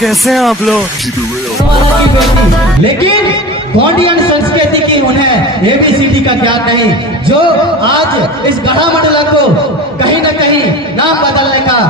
कैसे हैं आप लोग? लेकिन गोंडियन संस्कृति की उन्हें एबीसीडी का ज्ञान नहीं, जो आज इस गढ़ा मंडला को कहीं न कहीं नाम बदलने का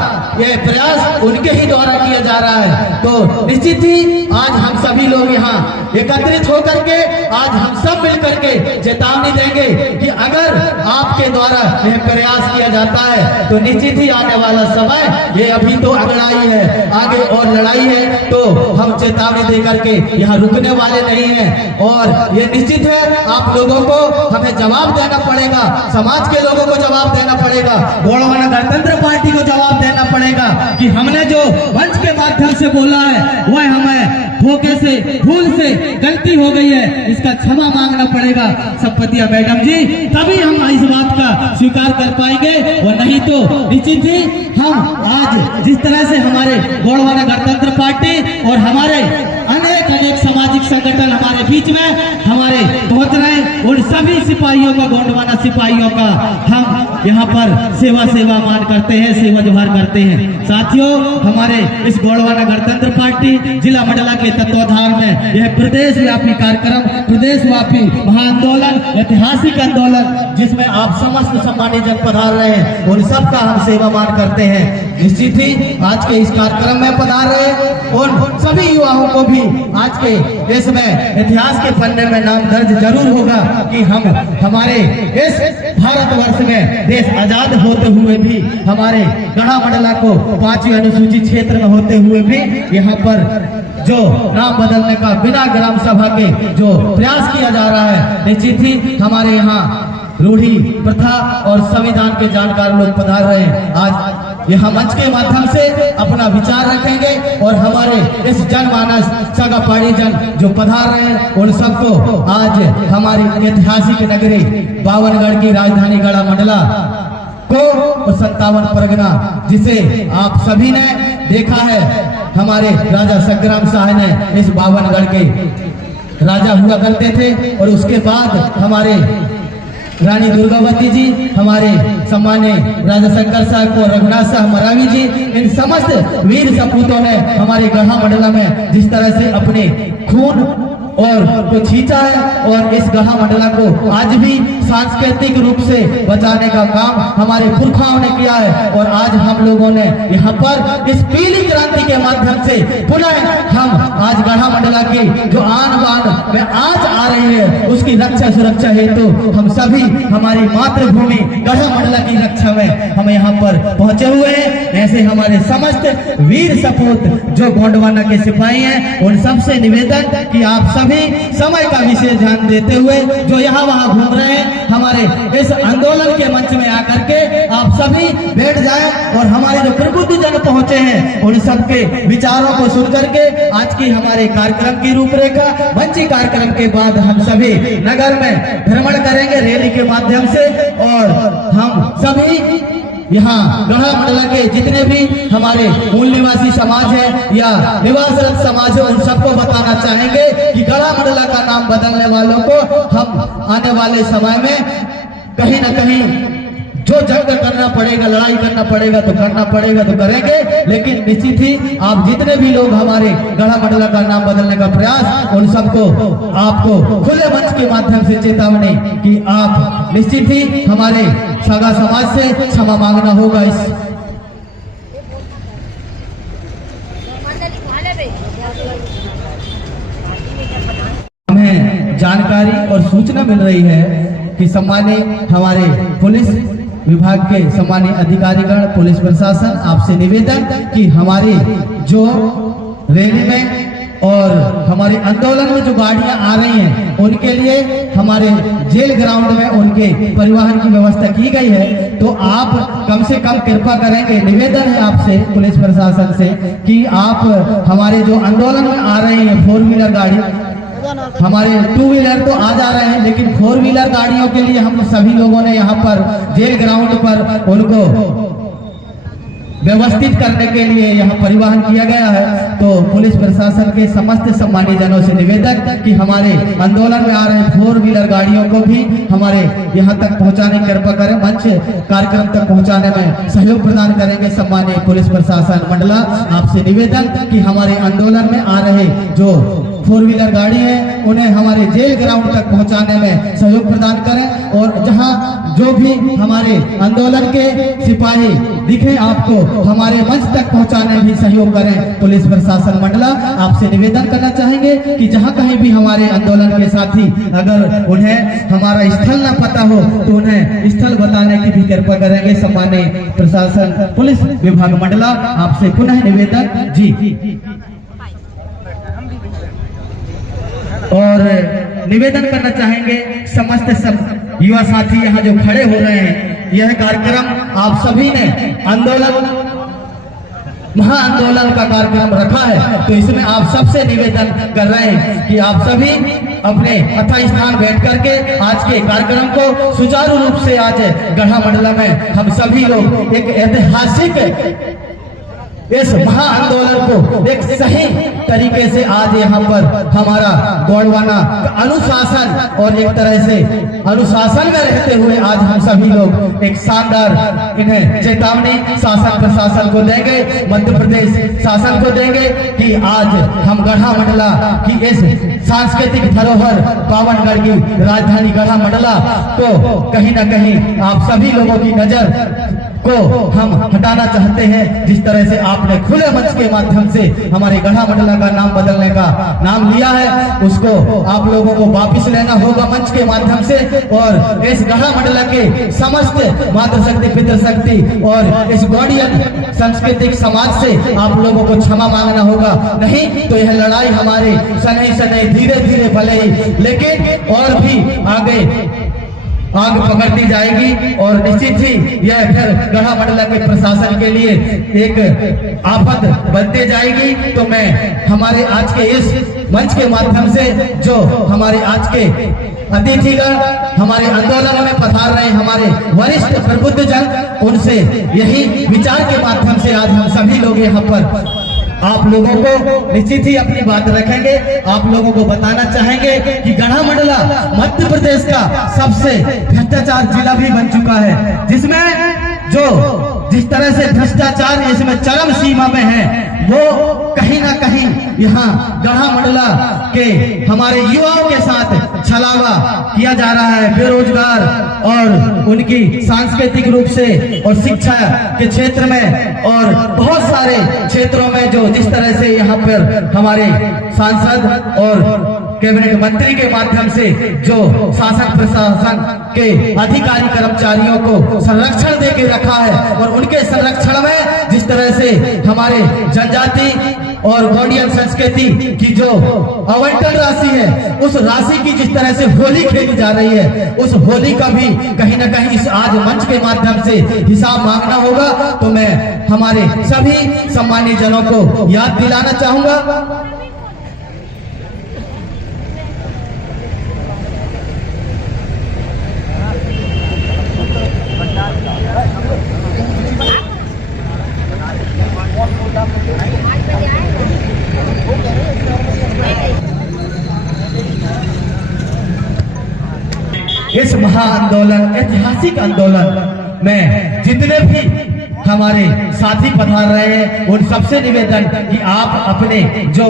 ये प्रयास उनके ही द्वारा किया जा रहा है। तो निश्चित ही आज हम सभी लोग यहाँ एकत्रित होकर के आज हम सब मिलकर के चेतावनी देंगे कि अगर आपके द्वारा यह प्रयास किया जाता है तो निश्चित ही आने वाला समय, ये अभी तो लड़ाई है, आगे और लड़ाई है, तो हम चेतावनी दे करके यहाँ रुकने वाले नहीं हैं। और ये निश्चित है आप लोगों को हमें जवाब देना पड़ेगा, समाज के लोगों को जवाब देना पड़ेगा, गोंडवाना गणतंत्र पार्टी को जवाब देना पड़ेगा कि हमने जो मंच के माध्यम से बोला है वह हमें धोखे से, भूल से गलती हो गई है, इसका क्षमा मांगना पड़ेगा संपतिया मैडम जी, तभी हम इस बात का स्वीकार कर पाएंगे। और नहीं तो निश्चित ही हम आज जिस तरह से हमारे गोंडवाना गणतंत्र पार्टी और हमारे अनेक सामाजिक संगठन हमारे बीच में हमारे पहुंच रहे, उन सभी सिपाहियों का, गोंडवाना सिपाहियों का हम यहाँ पर सेवा मान करते हैं, सेवा जोहार करते हैं। साथियों, हमारे इस गोंडवाना गणतंत्र पार्टी जिला मंडला के तत्वाधान में यह प्रदेश व्यापी कार्यक्रम, प्रदेशव्यापी महाआंदोलन, ऐतिहासिक आंदोलन जिसमें आप समस्त सम्मानित जन पधार रहे हैं, उन सबका हम सेवा मान करते हैं। निश्चित ही आज के इस कार्यक्रम में पधार रहे उन सभी युवाओं को भी आज के इसमें इतिहास के पन्ने में नाम दर्ज जरूर होगा कि हम हमारे इस भारतवर्ष में देश आजाद होते हुए भी हमारे गढ़ा मंडला को 5वीं अनुसूचित क्षेत्र में होते हुए भी यहाँ पर जो नाम बदलने का बिना ग्राम सभा के जो प्रयास किया जा रहा है, निश्चित ही हमारे यहाँ रूढ़ी प्रथा और संविधान के जानकार लोग पधार रहे हैं। आज यहाँ मंच के माध्यम से अपना विचार रखेंगे और हमारे इस जनमानस सगा पहाड़ी जन जो पधार रहे हैं उन सबको आज हमारी ऐतिहासिक नगरी बावनगढ़ की राजधानी गढ़ा मंडला को 57 परगना, जिसे आप सभी ने देखा है, हमारे राजा संग्राम शाह ने इस बावनगढ़ के राजा हुआ करते थे और उसके बाद हमारे रानी दुर्गावती जी, हमारे सम्मान्य राजा शंकर साहब को रघुनाथ साहब मरावी जी, इन समस्त वीर सपूतों ने हमारे गढ़ा मंडला में जिस तरह से अपने खून और को छींचा है और इस गढ़ा मंडला को आज भी सांस्कृतिक रूप से बचाने का काम हमारे पुरखाओं ने किया है। और आज हम लोगों ने यहाँ पर इस पीली क्रांति के माध्यम से पुनः हम आज गढ़ा मंडला की जो आन बान में आज आ रही है उसकी रक्षा सुरक्षा हेतु हम सभी हमारी मातृभूमि गढ़ा मंडला की रक्षा में हम यहाँ पर पहुंचे हुए हैं। ऐसे हमारे समस्त वीर सपूत जो गोंडवाना के सिपाही हैं, उन सबसे निवेदन कि आप सभी समय का विशेष ध्यान देते हुए जो यहाँ वहाँ घूम रहे हैं, हमारे इस आंदोलन के मंच में आकर के आप सभी बैठ जाएं और हमारे जो प्रबुद्ध जन पहुंचे हैं उन सबके विचारों को सुन करके आज की हमारे कार्यक्रम की रूपरेखा, मंची कार्यक्रम के बाद हम सभी नगर में भ्रमण करेंगे रैली के माध्यम से। और हम सभी यहाँ गढ़ा मंडला के जितने भी हमारे मूल निवासी समाज है या निवासरत समाज है, उन सबको बताना चाहेंगे कि गढ़ा मंडला का नाम बदलने वालों को हम आने वाले समय में कहीं न कहीं जो जंग करना पड़ेगा, लड़ाई करना पड़ेगा तो करना पड़ेगा तो करेंगे, लेकिन निश्चित ही आप जितने भी लोग हमारे गढ़ा मंडला का नाम बदलने का प्रयास, उन सबको आपको खुले मंच के माध्यम से चेतावनी कि आप निश्चित ही हमारे सगा समाज से क्षमा मांगना होगा। इस हमें जानकारी और सूचना मिल रही है कि सम्मानित हमारे पुलिस विभाग के सम्मानित अधिकारीगण, पुलिस प्रशासन, आपसे निवेदन कि हमारी जो रैली में और हमारे आंदोलन में जो गाड़ियां आ रही हैं उनके लिए हमारे जेल ग्राउंड में उनके परिवहन की व्यवस्था की गई है, तो आप कम से कम कृपा करेंगे, निवेदन है आपसे पुलिस प्रशासन से कि आप हमारे जो आंदोलन में आ रहे हैं 4 व्हीलर गाड़ी, हमारे 2 व्हीलर तो आ जा रहे हैं, लेकिन 4 व्हीलर गाड़ियों के लिए हम सभी लोगों ने यहाँ पर जेल ग्राउंड पर उनको व्यवस्थित करने के लिए यहाँ परिवहन किया गया है। तो पुलिस प्रशासन के समस्त सम्मानित जनों से निवेदन कि हमारे आंदोलन में आ रहे 4 व्हीलर गाड़ियों को भी हमारे यहाँ तक पहुँचाने की कृपा करें, मंच कार्यक्रम तक पहुँचाने में सहयोग प्रदान करेंगे। सम्मानित पुलिस प्रशासन मंडला, आपसे निवेदन कि हमारे आंदोलन में आ रहे जो 4 व्हीलर गाड़ी है उन्हें हमारे जेल ग्राउंड तक पहुंचाने में सहयोग प्रदान करें, और जहां जो भी हमारे आंदोलन के सिपाही दिखे आपको हमारे मंच तक पहुंचाने में भी सहयोग करें। पुलिस प्रशासन मंडला, आपसे निवेदन करना चाहेंगे कि जहां कहीं भी हमारे आंदोलन के साथी अगर उन्हें हमारा स्थल न पता हो तो उन्हें स्थल बताने की भी कृपा करेंगे। सम्मानीय प्रशासन पुलिस विभाग मंडला, आपसे पुनः निवेदन जी। और निवेदन करना चाहेंगे समस्त सब युवा साथी यहाँ जो खड़े हो रहे हैं, यह कार्यक्रम आप सभी ने आंदोलन महाआंदोलन का कार्यक्रम रखा है, तो इसमें आप सबसे निवेदन कर रहे हैं कि आप सभी अपने अथाह स्थान बैठ करके आज के कार्यक्रम को सुचारू रूप से आज गढ़ा मंडला में हम सभी लोग एक ऐतिहासिक इस महाआंदोलन को एक सही तरीके से आज यहाँ पर हमारा गोंडवाना अनुशासन और एक तरह से अनुशासन में रहते हुए आज हम सभी लोग एक शानदार इन्हें चेतावनी शासन प्रशासन को देंगे, मध्य प्रदेश शासन को देंगे कि आज हम गढ़ा मंडला की इस सांस्कृतिक धरोहर पावनगढ़ की राजधानी गढ़ा मंडला को कहीं न कहीं आप सभी लोगों की नजर को हम हटाना चाहते हैं। जिस तरह से आपने खुले मंच के माध्यम से हमारे गढ़ा मंडला का नाम बदलने का नाम लिया है, उसको आप लोगों को वापस लेना होगा मंच के माध्यम से, और इस गढ़ा मंडला के समस्त मातृशक्ति पितृशक्ति और इस गौड़ियन सांस्कृतिक समाज से आप लोगों को क्षमा मांगना होगा। नहीं तो यह लड़ाई हमारे शनै शनै धीरे धीरे भले ही लेकिन और भी आग पकड़ती जाएगी, और निश्चित ही यह फिर गढ़ा मंडला के प्रशासन के लिए एक आफत बनते जाएगी। तो मैं हमारे आज के इस मंच के माध्यम से जो हमारे आज के अतिथिगण हमारे आंदोलन में पधार रहे हमारे वरिष्ठ प्रबुद्ध जन, उनसे यही विचार के माध्यम से आज हम सभी लोग यहाँ पर आप लोगों को निश्चित ही अपनी बात रखेंगे। आप लोगों को बताना चाहेंगे कि गढ़ा मंडला मध्य प्रदेश का सबसे भ्रष्टाचार जिला भी बन चुका है, जिसमें जिस तरह से भ्रष्टाचार इसमें चरम सीमा में है, वो कहीं ना कहीं यहाँ गढ़ा मंडला के हमारे युवाओं के साथ छलावा किया जा रहा है। बेरोजगार और उनकी सांस्कृतिक रूप से और शिक्षा के क्षेत्र में और बहुत सारे क्षेत्रों में जो जिस तरह से यहाँ पर हमारे सांसद और कैबिनेट मंत्री के माध्यम से जो शासन प्रशासन के अधिकारी कर्मचारियों को संरक्षण दे के रखा है, और उनके संरक्षण में जिस तरह से हमारे जनजाति और गौड़ियन संस्कृति की जो आवंटन राशि है, उस राशि की जिस तरह से होली खेली जा रही है, उस होली का भी कहीं न कहीं इस आज मंच के माध्यम से हिसाब मांगना होगा। तो मैं हमारे सभी सम्मानित जनों को याद दिलाना चाहूंगा इस महाआंदोलन ऐतिहासिक आंदोलन में जितने भी हमारे साथी पधार रहे हैं, उन सबसे निवेदन कि आप अपने जो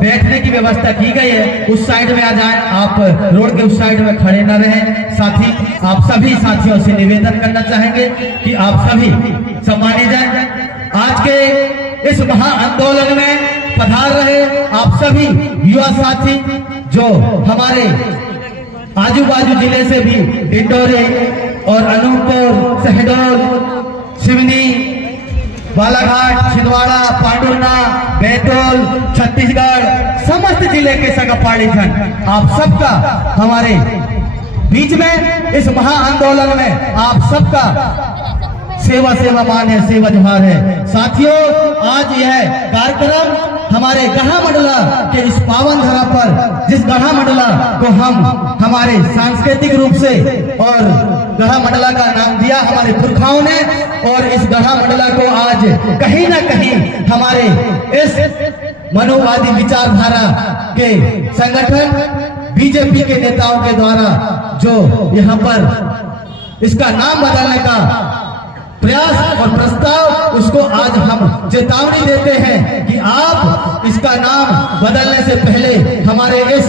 बैठने की व्यवस्था की गई है उस साइड में आ जाएं, आप रोड के उस साइड में खड़े न रहें। साथी आप सभी साथियों से निवेदन करना चाहेंगे कि आप सभी सम्माने जाएं। आज के इस महाआंदोलन में पधार रहे आप सभी युवा साथी जो हमारे आजू बाजू जिले से भी डिंडोरे और अनूपपुर, शहडोल, सिवनी, बालाघाट, छिंदवाड़ा, पांडुरना, बैतूल, छत्तीसगढ़ समस्त जिले के संगपाड़ी जन, आप सबका हमारे बीच में इस महाआंदोलन में आप सबका सेवा सेवामान है, सेवा जोहार है। साथियों, आज यह कार्यक्रम हमारे गढ़ा मंडला के इस पावन धरा पर, जिस गढ़ा मंडला को हम हमारे सांस्कृतिक रूप से और गढ़ा मंडला का नाम दिया हमारे पुरखाओं ने, और इस गढ़ा मंडला को आज कहीं ना कहीं हमारे इस मनोवादी विचारधारा के संगठन बीजेपी के नेताओं के द्वारा जो यहाँ पर इसका नाम बदलने का प्रयास और प्रस्ताव, उसको आज हम चेतावनी देते हैं कि आप इसका नाम बदलने से पहले हमारे इस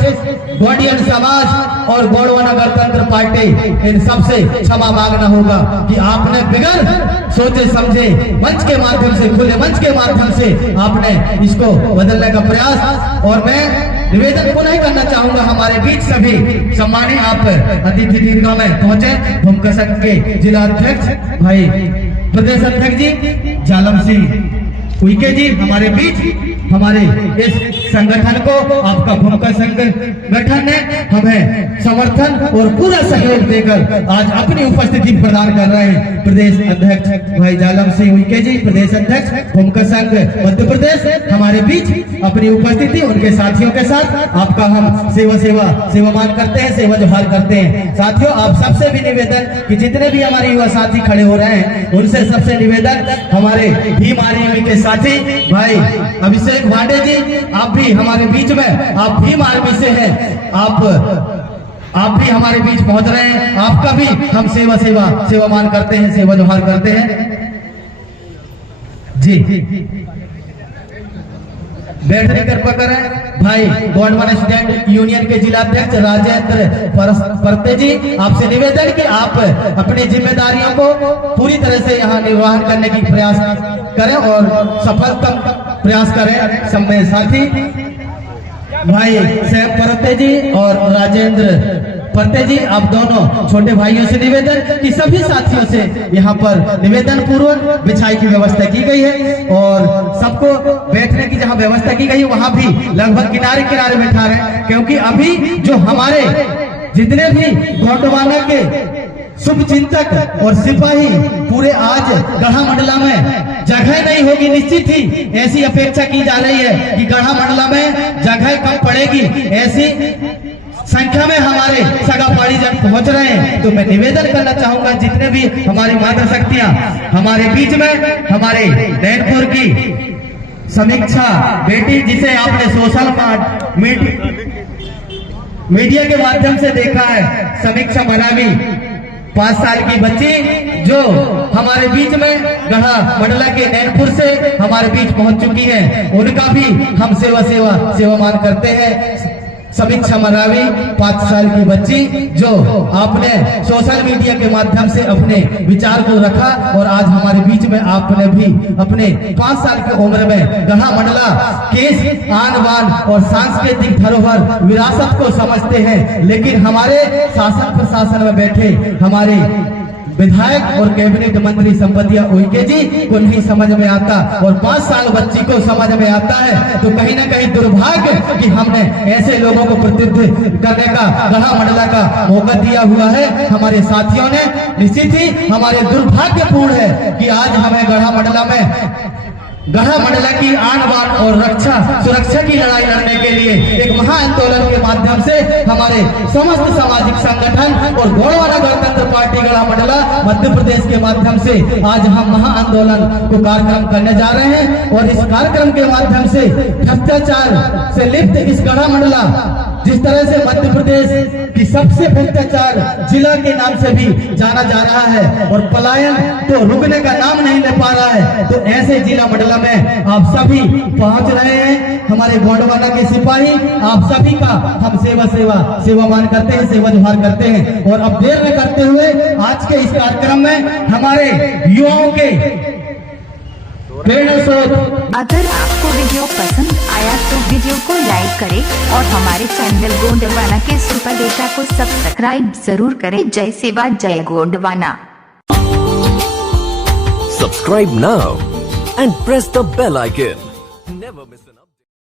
गोंडियन समाज और गोंडवाना गणतंत्र पार्टी इन सबसे क्षमा मांगना होगा कि आपने बिगड़ सोचे समझे मंच के माध्यम से, खुले मंच के माध्यम से आपने इसको बदलने का प्रयास। और मैं निवेदन पुनः करना चाहूंगा हमारे बीच सभी सम्मानित आप अतिथि दीर्घा में पहुंचे भूमिका संघ के जिला अध्यक्ष भाई प्रदेश अध्यक्ष जी जालम सिंह उइके जी हमारे बीच, हमारे इस संगठन को आपका भूमिका संगठन ने हमें समर्थन और पूरा सहयोग देकर आज अपनी उपस्थिति प्रदान कर रहे हैं। प्रदेश अध्यक्ष भाई जालम सिंह उइके जी, प्रदेश अध्यक्ष भूमिका संघ मध्य प्रदेश, हमारे बीच अपनी उपस्थिति उनके साथियों के साथ आपका हम सेवामान करते हैं, सेवा जोहार करते हैं। साथियों, आप सबसे भी निवेदन कि जितने भी हमारे युवा साथी खड़े हो रहे हैं उनसे सबसे निवेदन, हमारे भीम आर्मी के साथी भाई अभिषेक भांडे जी, आप भी हमारे बीच में, आप भीम आर्मी से हैं, आप भी हमारे बीच पहुंच रहे हैं। आपका भी हम सेवामान करते हैं, सेवा जोहार करते हैं जी। बैठने कृपा करें भाई गोंडवाना स्टूडेंट यूनियन के जिला अध्यक्ष राजेंद्र परते जी, आपसे निवेदन कि आप अपनी जिम्मेदारियों को पूरी तरह से यहाँ निर्वहन करने की प्रयास करें और सफलतम प्रयास करें। सब में साथी भाई सैम परते जी और राजेंद्र परते जी, आप दोनों छोटे भाइयों से निवेदन कि सभी साथियों से यहाँ पर निवेदन पूर्वक बिछाई की व्यवस्था की गई है और सबको बैठने की जहाँ व्यवस्था की गई है वहां भी लगभग किनारे किनारे बैठा रहे, क्योंकि अभी जो हमारे जितने भी गोंडवाना के शुभ चिंतक और सिपाही पूरे आज गढ़ा मंडला में जगह नहीं होगी, निश्चित ही ऐसी अपेक्षा की जा रही है कि गढ़ा मंडला में जगह कम पड़ेगी, ऐसी संख्या में हमारे सगापाड़ी जन पहुंच रहे हैं। तो मैं निवेदन करना चाहूंगा जितने भी हमारी माता शक्तियां हमारे बीच में, हमारे नैनपुर की समीक्षा बेटी जिसे आपने सोशल मीडिया के माध्यम से देखा है, समीक्षा मनावी 5 साल की बच्ची जो हमारे बीच में गढ़ा मंडला के नैनपुर से हमारे बीच पहुंच चुकी है, उनका भी हम सेवामान करते हैं। समीक्षा मनावी 5 साल की बच्ची जो आपने सोशल मीडिया के माध्यम से अपने विचार को रखा और आज हमारे बीच में आपने भी अपने 5 साल की उम्र में गढ़ा मंडला केस आन बान और सांस्कृतिक धरोहर विरासत को समझते हैं, लेकिन हमारे शासन प्रशासन में बैठे हमारे विधायक और कैबिनेट मंत्री संपतिया उइके जी को नहीं समझ में आता और 5 साल बच्ची को समझ में आता है। तो कहीं ना कहीं दुर्भाग्य कि हमने ऐसे लोगों को प्रतिनिधित्व करने का गढ़ा मंडला का मौका दिया हुआ है हमारे साथियों ने। निश्चित ही हमारे दुर्भाग्यपूर्ण है कि आज हमें गढ़ा मंडला की आन बान और सुरक्षा की लड़ाई लड़ने के लिए एक महाआंदोलन के माध्यम से हमारे समस्त सामाजिक संगठन और गोंडवाना गणतंत्र पार्टी गढ़ा मंडला मध्य प्रदेश के माध्यम से आज हम महाआंदोलन को कार्यक्रम करने जा रहे हैं। और इस कार्यक्रम के माध्यम से भ्रष्टाचार से लिप्त इस गढ़ा मंडला, जिस तरह से मध्य प्रदेश की सबसे भ्रष्टाचार जिला के नाम से भी जाना जा रहा है और पलायन तो रुकने का नाम नहीं ले पा रहा है, तो ऐसे जिला मंडला में आप सभी पहुंच रहे हैं। हमारे गोंडवाना के सिपाही आप सभी का हम सेवामान करते हैं, सेवा जोहार करते हैं। और अब देर न करते हुए आज के इस कार्यक्रम में हमारे युवाओं के अगर आपको वीडियो पसंद आया तो वीडियो को लाइक करें और हमारे चैनल गोंडवाना के सुपर डेटा को सब्सक्राइब जरूर करें। जय सेवा, जय Gondwana. Subscribe now and press the bell icon. Never miss